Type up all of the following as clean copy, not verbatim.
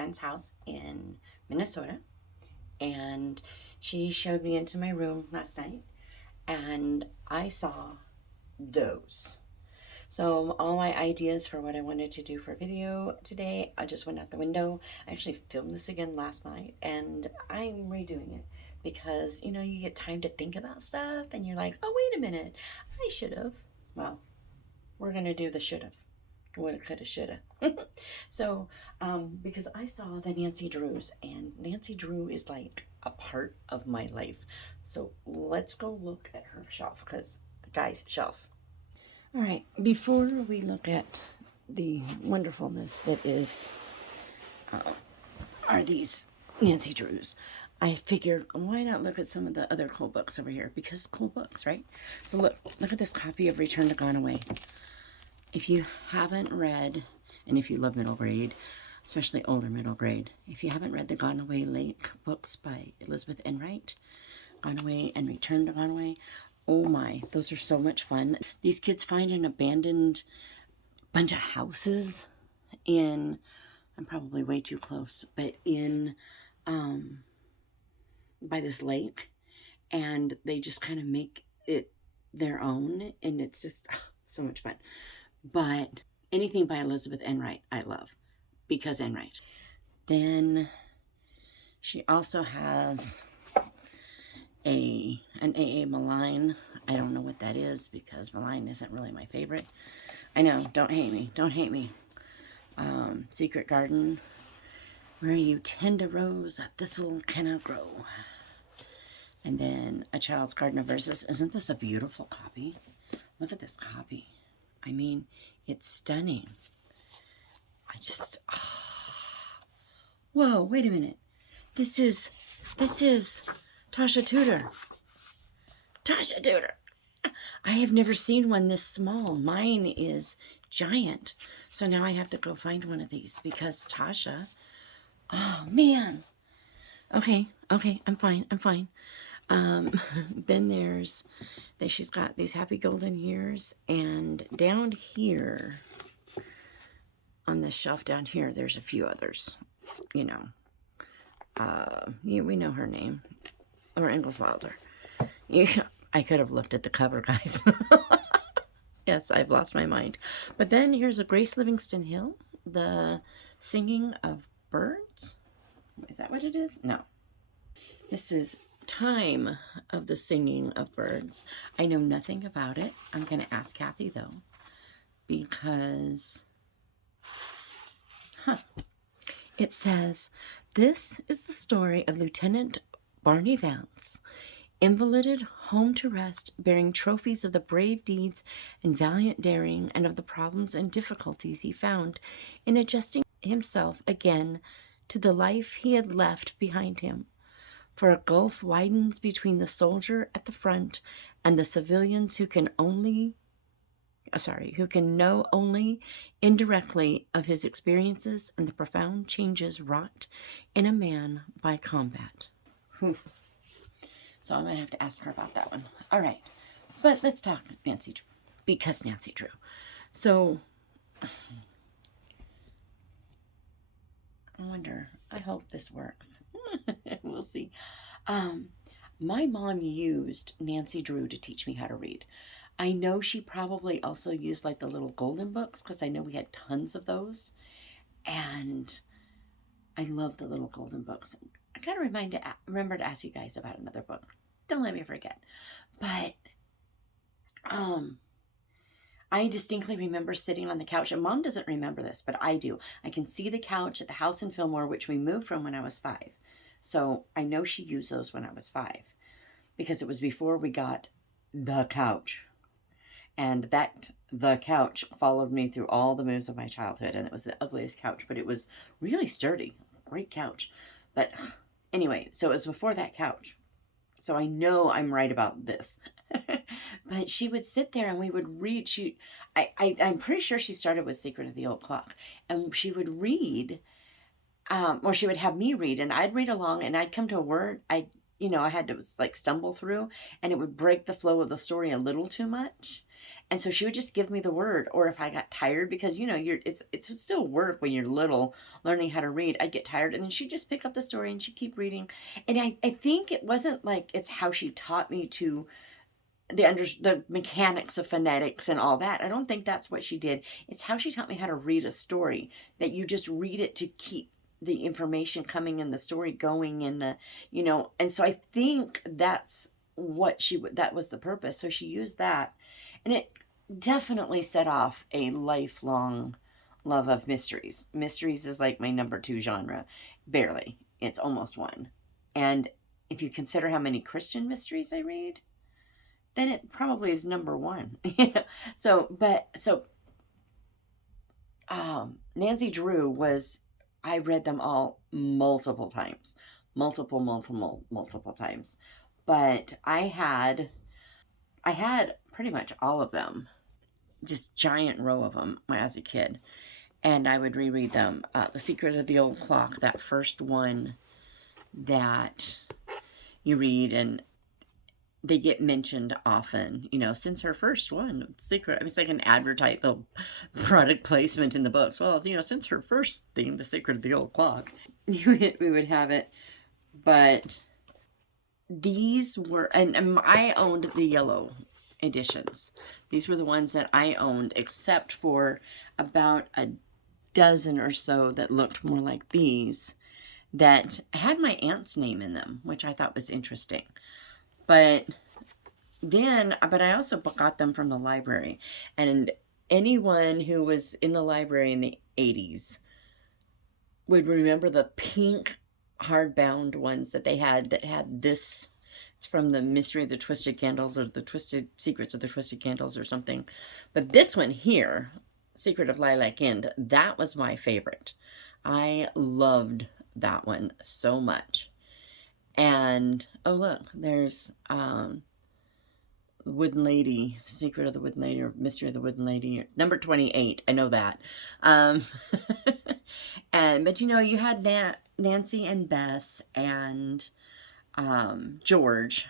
friend's house in Minnesota, and she showed me into my room last night, and I saw those. So all my ideas for what I wanted to do for video today, I just went out the window. I actually filmed this again last night, and I'm redoing it because, you know, you get time to think about stuff, and you're like, oh, wait a minute, I should have. Well, we're going to do the should have. Woulda, coulda, shoulda. So, because I saw the Nancy Drews, and Nancy Drew is like a part of my life. So let's go look at her shelf, because, guys, shelf. All right, before we look at the wonderfulness that is, are these Nancy Drews, I figured, why not look at some of the other cool books over here? Because cool books, right? So look at this copy of Return to Gone Away. If you haven't read, and if you love middle grade, especially older middle grade, if you haven't read the Gone Away Lake books by Elizabeth Enright, Gone Away and Return to Gone Away, oh my, those are so much fun. These kids find an abandoned bunch of houses in, I'm probably way too close, but in, by this lake, and they just kind of make it their own, and it's just so much fun. But anything by Elizabeth Enright, I love, because Enright. Then she also has an A.A. Milne. I don't know what that is because Milne isn't really my favorite. I know, don't hate me, don't hate me. Secret Garden, where you tend a rose, a thistle cannot grow. And then A Child's Garden of Verses. Isn't this a beautiful copy? Look at this copy. I mean, it's stunning. I just, whoa, wait a minute. This is Tasha Tudor. Tasha Tudor. I have never seen one this small. Mine is giant. So now I have to go find one of these because Tasha, oh man. Okay, I'm fine. Then she's got these Happy Golden Years, and down here, on this shelf down here, there's a few others, you know. We know her name, or Ingalls Wilder. I could have looked at the cover, guys. Yes, I've lost my mind. But then here's a Grace Livingston Hill, The Singing of Birds. Is that what it is? No. This is Time of the Singing of Birds. I know nothing about it. I'm going to ask Kathy, though, because it says, this is the story of Lieutenant Barney Vance, invalided home to rest, bearing trophies of the brave deeds and valiant daring, and of the problems and difficulties he found in adjusting himself again to the life he had left behind him. For a gulf widens between the soldier at the front and the civilians who can know only indirectly of his experiences and the profound changes wrought in a man by combat. So I'm going to have to ask her about that one. All right. But let's talk Nancy Drew, because Nancy Drew. So I wonder, I hope this works. We'll see. My mom used Nancy Drew to teach me how to read. I know she probably also used like the little golden books, because I know we had tons of those. And I love the little golden books. I gotta remember to ask you guys about another book. Don't let me forget. But I distinctly remember sitting on the couch, and Mom doesn't remember this, but I do. I can see the couch at the house in Fillmore, which we moved from when I was 5. So I know she used those when I was 5, because it was before we got the couch. And the couch followed me through all the moves of my childhood, and it was the ugliest couch, but it was really sturdy. Great couch. But anyway, so it was before that couch. So I know I'm right about this. But she would sit there and we would read. I'm pretty sure she started with Secret of the Old Clock. And she would read, or she would have me read, and I'd read along, and I'd come to a word I had to like stumble through, and it would break the flow of the story a little too much. And so she would just give me the word, or if I got tired, because it's still work when you're little, learning how to read. I'd get tired, and then she'd just pick up the story and she'd keep reading. And I think it wasn't like it's how she taught me to the mechanics of phonetics and all that. I don't think that's what she did. It's how she taught me how to read a story, that you just read it to keep the information coming in the story going in the, and so I think that's what that was the purpose. So she used that, and it definitely set off a lifelong love of mysteries. Mysteries is like my number 2 genre. Barely. It's almost 1. And if you consider how many Christian mysteries I read, then it probably is number 1. Nancy Drew I read them all multiple times. Multiple times. But I had pretty much all of them. Just giant row of them when I was a kid. And I would reread them. The Secret of the Old Clock, that first one that you read, and they get mentioned often, since her first one, Secret. It's like an little product placement in the books. Well, since her first thing, The Secret of the Old Clock, we would have it. But these were, and I owned the yellow editions. These were the ones that I owned, except for about a dozen or so that looked more like these, that had my aunt's name in them, which I thought was interesting. But I also got them from the library. And anyone who was in the library in the 80s would remember the pink hardbound ones that they had that had this. It's from the Mystery of the Twisted Candles, or the Twisted Secrets of the Twisted Candles or something. But this one here, Secret of Lilac End, that was my favorite. I loved that one so much. And, oh look, there's Wooden Lady, Secret of the Wooden Lady, or Mystery of the Wooden Lady, number 28. I know that. But you had Nancy and Bess and George.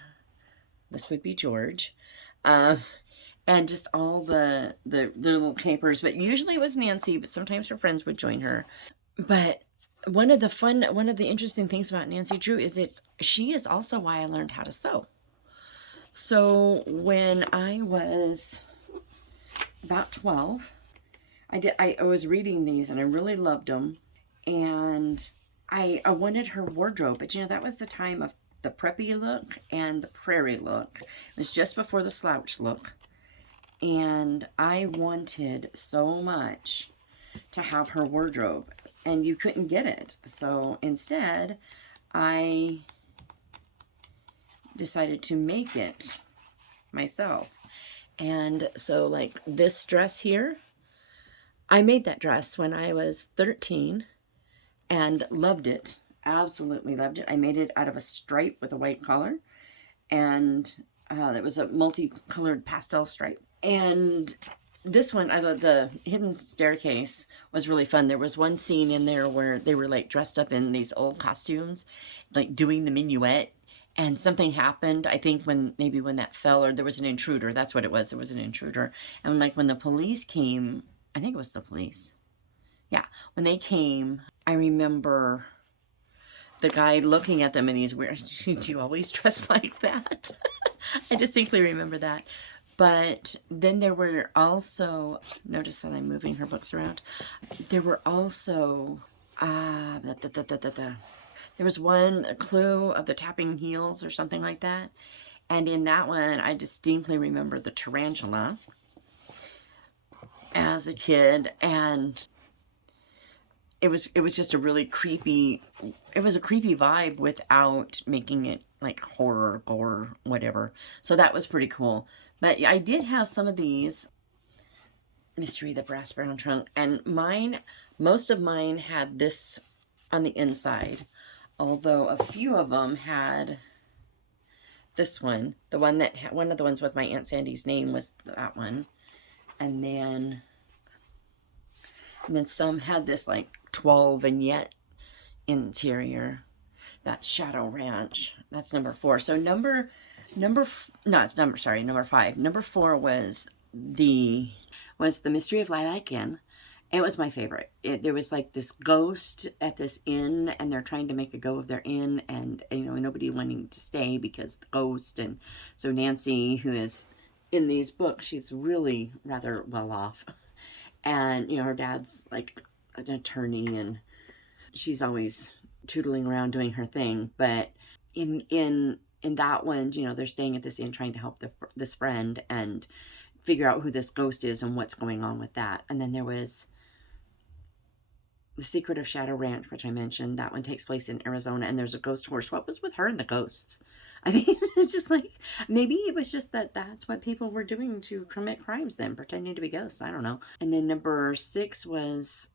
This would be George. And just all the little capers. But usually it was Nancy, but sometimes her friends would join her. But one of the interesting things about Nancy Drew is she is also why I learned how to sew. So when I was about 12, I was reading these and I really loved them, and I wanted her wardrobe, but that was the time of the preppy look and the prairie look. It was just before the slouch look, and I wanted so much to have her wardrobe, and you couldn't get it. So instead, I decided to make it myself. And so, like this dress here, I made that dress when I was 13 and loved it. Absolutely loved it. I made it out of a stripe with a white collar, and it was a multicolored pastel stripe. And this one, I thought the Hidden Staircase was really fun. There was one scene in there where they were like dressed up in these old costumes, like doing the minuet, and something happened. I think when that fell, or there was an intruder. That's what it was. There was an intruder. And like when the police came, I think it was the police. Yeah, when they came, I remember the guy looking at them and he's weird. Do you always dress like that? I distinctly remember that. But then there were also, notice that I'm moving her books around. There were also, there was one, a Clue of the Tapping Heels or something like that. And in that one, I distinctly remember the tarantula as a kid. And it was just a really creepy, it was a creepy vibe without making it like horror, gore, whatever. So that was pretty cool. But I did have some of these, Mystery of the Brass Brown Trunk, and most of mine had this on the inside, although a few of them had this one. One of the ones with my Aunt Sandy's name was that one. And then some had this like 12 vignette interior. That's Shadow Ranch. That's number 4. So number 5. Number 4 was the was The Mystery of Lilac Inn. It was my favorite. There was like this ghost at this inn, and they're trying to make a go of their inn, and nobody wanting to stay because the ghost. And so Nancy, who is in these books, she's really rather well off, and her dad's like an attorney, and she's always tootling around doing her thing. But in that one, they're staying at this inn trying to help this friend and figure out who this ghost is and what's going on with that. And then there was The Secret of Shadow Ranch, which I mentioned. That one takes place in Arizona, and there's a ghost horse. What was with her and the ghosts? I mean, it's just like, maybe it was just that's what people were doing to commit crimes then, pretending to be ghosts. I don't know. And then number 6 was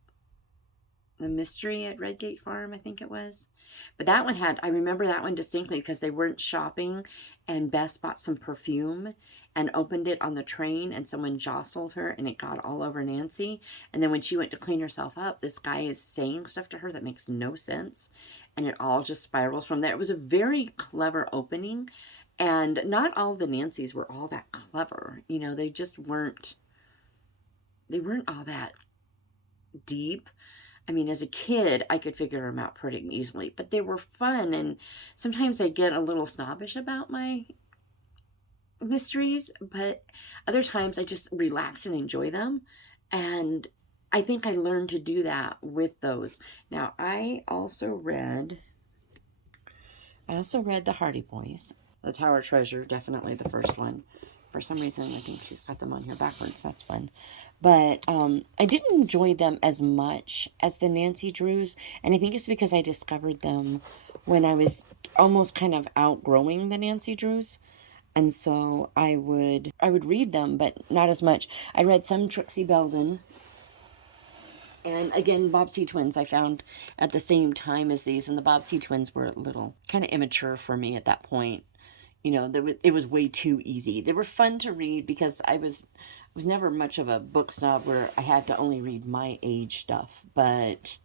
The Mystery at Redgate Farm, I think it was. But that one I remember that one distinctly because they weren't shopping, and Bess bought some perfume and opened it on the train, and someone jostled her and it got all over Nancy. And then when she went to clean herself up, this guy is saying stuff to her that makes no sense, and it all just spirals from there. It was a very clever opening, and not all of the Nancys were all that clever. They just weren't all that deep. I mean, as a kid, I could figure them out pretty easily, but they were fun, and sometimes I get a little snobbish about my mysteries, but other times I just relax and enjoy them, and I think I learned to do that with those. Now, I also read The Hardy Boys. The Tower of Treasure, definitely the first one. For some reason, I think she's got them on here backwards. That's fun. But I didn't enjoy them as much as the Nancy Drews. And I think it's because I discovered them when I was almost kind of outgrowing the Nancy Drews. And so I would read them, but not as much. I read some Trixie Belden. And again, Bobbsey Twins I found at the same time as these. And the Bobbsey Twins were a little kind of immature for me at that point. It was way too easy. They were fun to read because I was never much of a book snob where I had to only read my age stuff. But,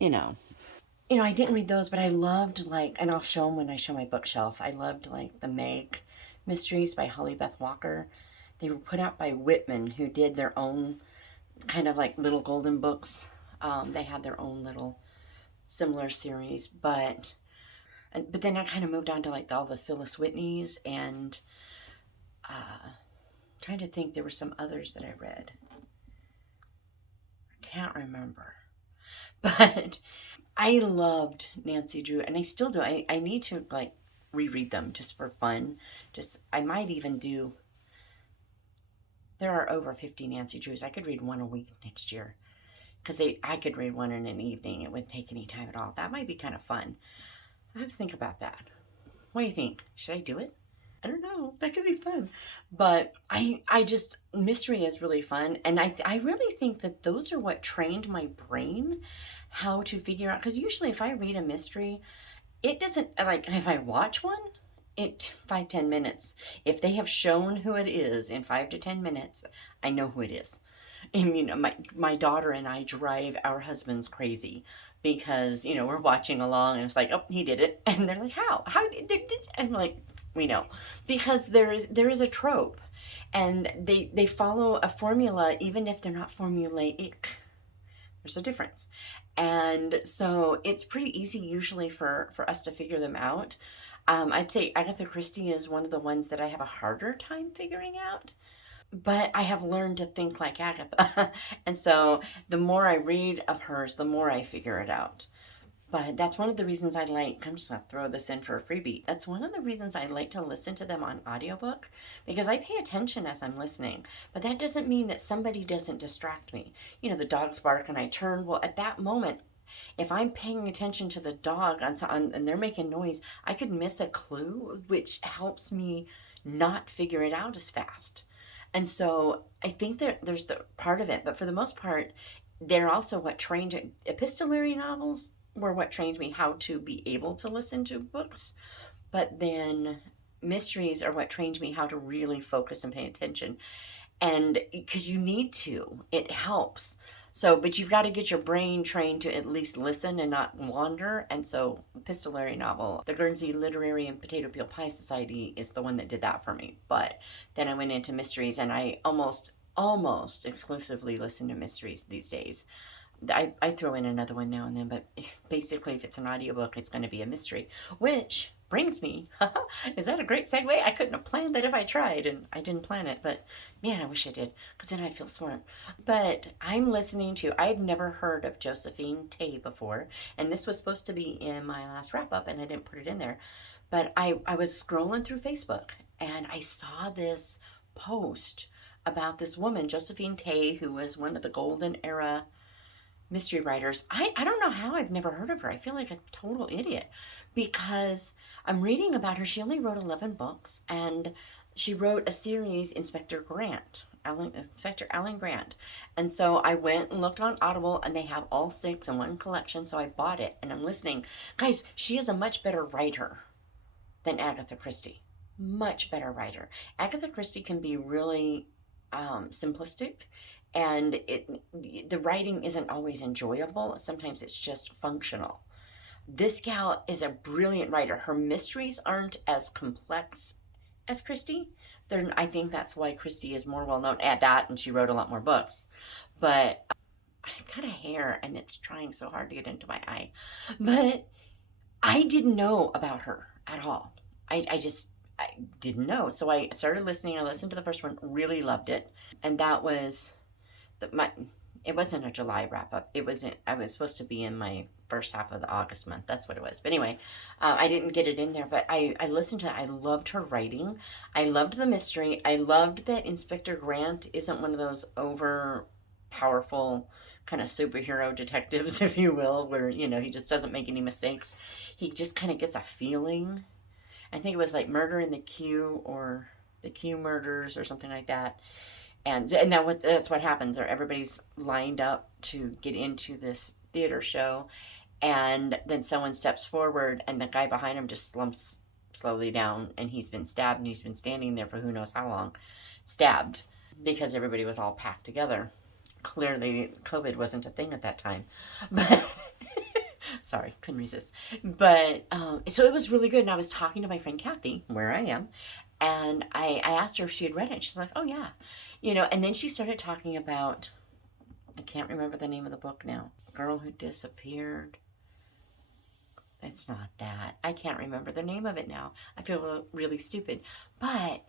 I didn't read those, but I loved, and I'll show them when I show my bookshelf. I loved, the Meg Mysteries by Holly Beth Walker. They were put out by Whitman, who did their own kind of little golden books. They had their own little similar series, but then I kind of moved on to all the Phyllis Whitneys, and trying to think, there were some others that I read. I can't remember. But I loved Nancy Drew, and I still do. I need to reread them just for fun. I might even do, there are over 50 Nancy Drews. I could read one a week next year, because I could read one in an evening. It wouldn't take any time at all. That might be kind of fun. I have to think about that. What do you think? Should I do it? I don't know. That could be fun. But mystery is really fun. And I really think that those are what trained my brain how to figure out. Because usually if I read a mystery, it doesn't, if I watch one, 5-10 minutes. If they have shown who it is in 5 to 10 minutes, I know who it is. I mean, my daughter and I drive our husbands crazy because, we're watching along and it's like, oh, he did it. And they're like, how did it? And I'm like, we know. Because there is a trope, and they follow a formula, even if they're not formulaic. There's a difference. And so it's pretty easy usually for us to figure them out. I'd say Agatha Christie is one of the ones that I have a harder time figuring out. But I have learned to think like Agatha. And so the more I read of hers, the more I figure it out. But that's one of the reasons I'm just going to throw this in for a freebie. That's one of the reasons I like to listen to them on audiobook, because I pay attention as I'm listening. But that doesn't mean that somebody doesn't distract me. The dogs bark and I turn. Well, at that moment, if I'm paying attention to the dog and they're making noise, I could miss a clue, which helps me not figure it out as fast. And so I think that there's the part of it, but for the most part, they're also what trained epistolary novels were what trained me how to be able to listen to books. But then mysteries are what trained me how to really focus and pay attention. And because you need to, it helps. So, but you've got to get your brain trained to at least listen and not wander. And so, epistolary novel, the Guernsey Literary and Potato Peel Pie Society is the one that did that for me. But then I went into mysteries, and I almost exclusively listen to mysteries these days. I throw in another one now and then, but basically, if it's an audiobook, it's going to be a mystery. Which brings me, is that a great segue? I couldn't have planned that if I tried, and I didn't plan it, but man, I wish I did, because then I feel smart. But I'm listening to, I've never heard of Josephine Tey before, and this was supposed to be in my last wrap up, and I didn't put it in there. But I was scrolling through Facebook, and I saw this post about this woman, Josephine Tey, who was one of the golden era mystery writers. I don't know how I've never heard of her. I feel like a total idiot because I'm reading about her. She only wrote 11 books, and she wrote a series, Inspector Alan Grant. And so I went and looked on Audible, and they have all 6 in one collection, so I bought it, and I'm listening. Guys, she is a much better writer than Agatha Christie. Much better writer. Agatha Christie can be really simplistic, and the writing isn't always enjoyable. Sometimes it's just functional. This gal is a brilliant writer. Her mysteries aren't as complex as Christie. I think that's why Christie is more well known at that, and she wrote a lot more books. But I've got a hair, and it's trying so hard to get into my eye. But I didn't know about her at all. I didn't know. So I started listening. I listened to the first one, really loved it. And that was it wasn't a July wrap up. I was supposed to be in my first half of the August month. That's what it was. But anyway, I didn't get it in there, but I listened to it. I loved her writing. I loved the mystery. I loved that Inspector Grant isn't one of those over powerful kind of superhero detectives, if you will, where, he just doesn't make any mistakes. He just kind of gets a feeling. I think it was like Murder in the Q, or the Q Murders, or something like that. And that's what happens. Or everybody's lined up to get into this theater show, and then someone steps forward, and the guy behind him just slumps slowly down, and he's been stabbed, and he's been standing there for who knows how long, stabbed, because everybody was all packed together. Clearly, COVID wasn't a thing at that time, but sorry, couldn't resist. But so it was really good, and I was talking to my friend Kathy, where I am, and I asked her if she had read it. She's like, oh yeah, and then she started talking about, I can't remember the name of the book now, Girl Who Disappeared. It's not that. I can't remember the name of it now. I feel really stupid, but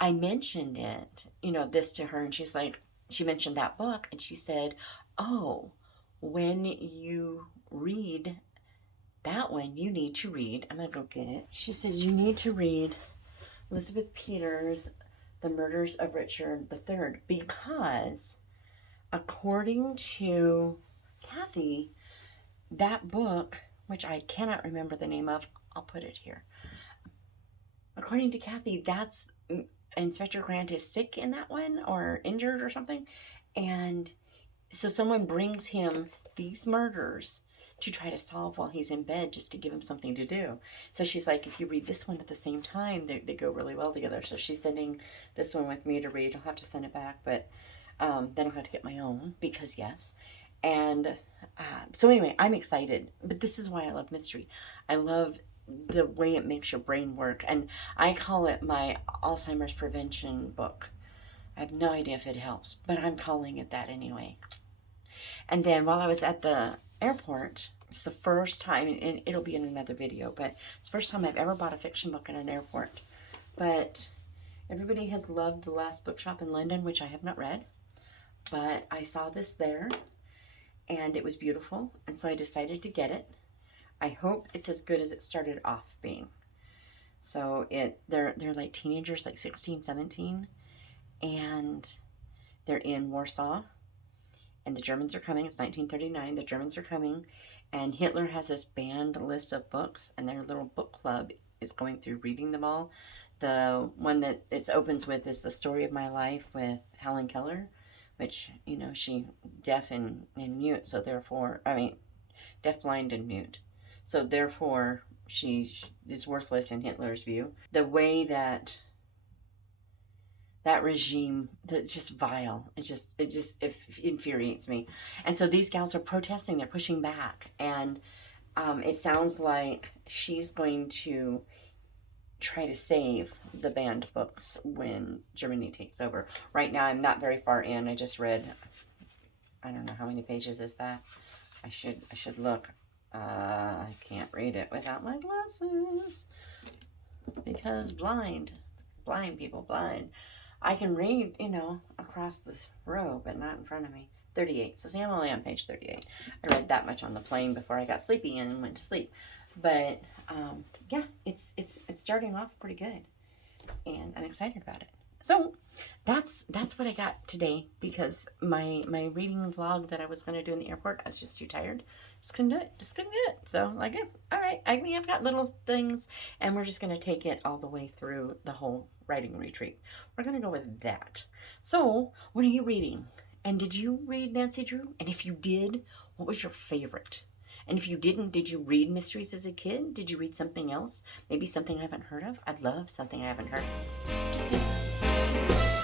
I mentioned it, this to her, and she's like, she mentioned that book, and she said, oh, when you read that one, you need to read, I'm going to go get it. She says, you need to read Elizabeth Peters' The Murders of Richard III, because according to Kathy, that book, which I cannot remember the name of, I'll put it here. According to Kathy, that's Inspector Grant is sick in that one, or injured or something, and so someone brings him these murders to try to solve while he's in bed, just to give him something to do. So she's like, if you read this one at the same time, they go really well together. So she's sending this one with me to read. I'll have to send it back, but then I'll have to get my own, because yes. And so anyway, I'm excited. But this is why I love mystery. I love the way it makes your brain work. And I call it my Alzheimer's prevention book. I have no idea if it helps, but I'm calling it that anyway. And then while I was at the airport, it's the first time, and it'll be in another video, but it's the first time I've ever bought a fiction book in an airport. But everybody has loved The Last Bookshop in London, which I have not read, but I saw this there, and it was beautiful, and so I decided to get it. I hope it's as good as it started off being. So they're like teenagers, like 16, 17, and they're in Warsaw, and the Germans are coming. It's 1939. The Germans are coming, and Hitler has this banned list of books, and their little book club is going through reading them all. The one that it opens with is The Story of My Life with Helen Keller, which, she deaf and mute, so therefore, deaf, blind, and mute. So therefore, she is worthless in Hitler's view. The way that that regime that's just vile. It infuriates me. And so these gals are protesting, they're pushing back, and it sounds like she's going to try to save the banned books when Germany takes over. Right now, I'm not very far in. I just read, I don't know how many pages is that. I should look. I can't read it without my glasses because blind people, blind. I can read, across this row, but not in front of me. 38. So see, I'm only on page 38. I read that much on the plane before I got sleepy and went to sleep. But yeah, it's starting off pretty good, and I'm excited about it. So that's what I got today, because my reading vlog that I was going to do in the airport, I was just too tired. Just couldn't do it. So like, all right, I've got little things, and we're just going to take it all the way through the whole writing retreat. We're going to go with that. So what are you reading? And did you read Nancy Drew? And if you did, what was your favorite? And if you didn't, did you read mysteries as a kid? Did you read something else? Maybe something I haven't heard of? I'd love something I haven't heard of. Just